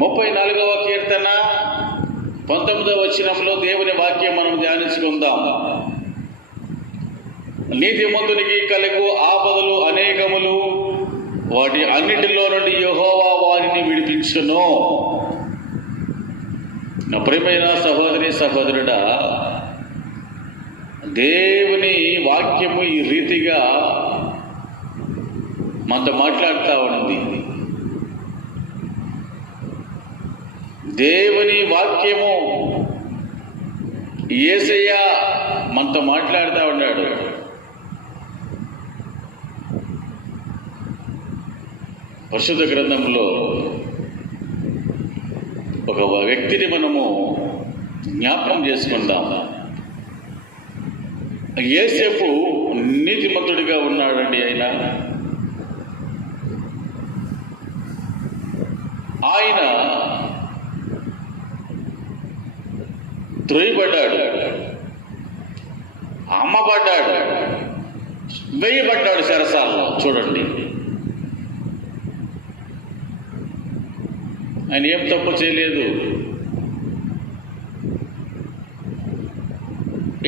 34వ కీర్తన 19వ వచనంలో దేవుని వాక్యం మనం ధ్యానించుకుందాం. నీతిమంతునికి కలుగు ఆపదలు అనేకములు, వాటి అన్నిటిలో నుండి యెహోవా వారిని విడిపించును. నా ప్రియమైన సహోదరి సహోదరుడా, దేవుని వాక్యము ఈ రీతిగా మనతో మాట్లాడుతూ ఉంది. దేవుని వాక్యము యేసయ్య మనతో మాట్లాడుతూ ఉన్నాడు. పరిశుద్ధ గ్రంథంలో ఒక వ్యక్తిని మనము జ్ఞాపకం చేసుకుందాం. యోసేపు నీతిమంతుడిగా ఉన్నాడండి. ఆయన త్రోయబడ్డాడు, అమ్మబడ్డాడు, వేయబడ్డాడు చెరసాలలో. చూడండి, ఆయన ఏం తప్పు చేయలేదు,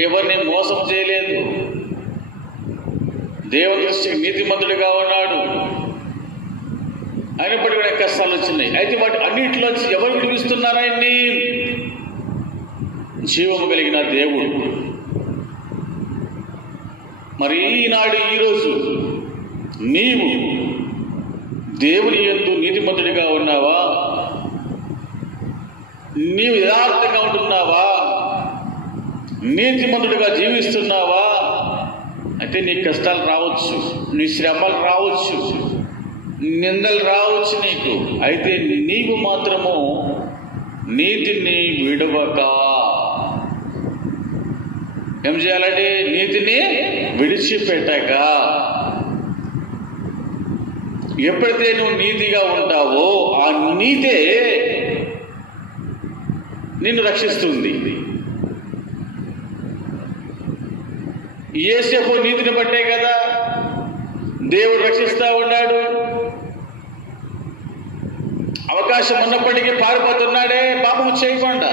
ఎవరిని మోసం చేయలేదు, దేవుని దృష్టికి నీతిమంతుడిగా ఉన్నాడు. అయినప్పటికీ కూడా కష్టాలు వచ్చినాయి. అయితే వాటి అన్నింటిలో ఎవరు విడిపిస్తున్నారు ఆయన్ని? జీవము కలిగిన దేవుడు. మరి ఈనాడు ఈరోజు నీవు దేవుని యందు నీతిమంతుడిగా ఉన్నావా? నీవు యథార్థంగా ఉంటున్నావా? నీతిమంతుడిగా జీవిస్తున్నావా? అయితే నీ కష్టాలు రావచ్చు, నీ శ్రమలు రావచ్చు, నిందలు రావచ్చు నీకు. అయితే నీవు మాత్రము నీతిని విడవక ఏం చేయాలంటే నీతిని విడిచిపెట్టక. ఎప్పుడైతే నువ్వు నీతిగా ఉంటావో ఆ నీతే నిన్ను రక్షిస్తుంది. యోసేపు నీతిని బట్టే కదా దేవుడు రక్షిస్తూ ఉన్నాడు. అవకాశం ఉన్నప్పటికీ పారిపోతున్నాడే పాపం చేయకుండా.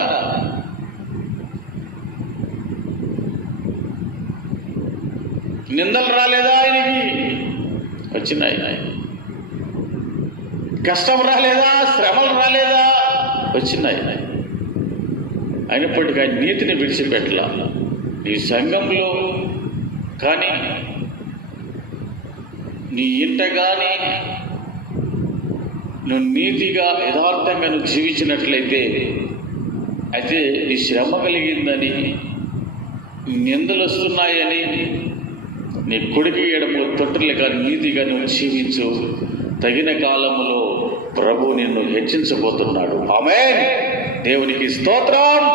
నిందలు రాలేదా ఆయనకి? వచ్చినాయి. కష్టం రాలేదా? శ్రమలు రాలేదా? వచ్చినాయి. అయినప్పటికీ ఆయన నీతిని విడిచిపెట్టలా. నీ సంఘంలో కానీ, నీ ఇంట కానీ నువ్వు నీతిగా యథార్థంగా నువ్వు జీవించినట్లయితే, అయితే నీ శ్రమ కలిగిందని, నిందలు వస్తున్నాయని నీ కొడుకు ఎడము తొట్టులు కానీ నీతిగా నువ్వు జీవించు. తగిన కాలములో ప్రభు నిన్ను హెచ్చించబోతున్నాడు. ఆమేన్. దేవునికి స్తోత్రం.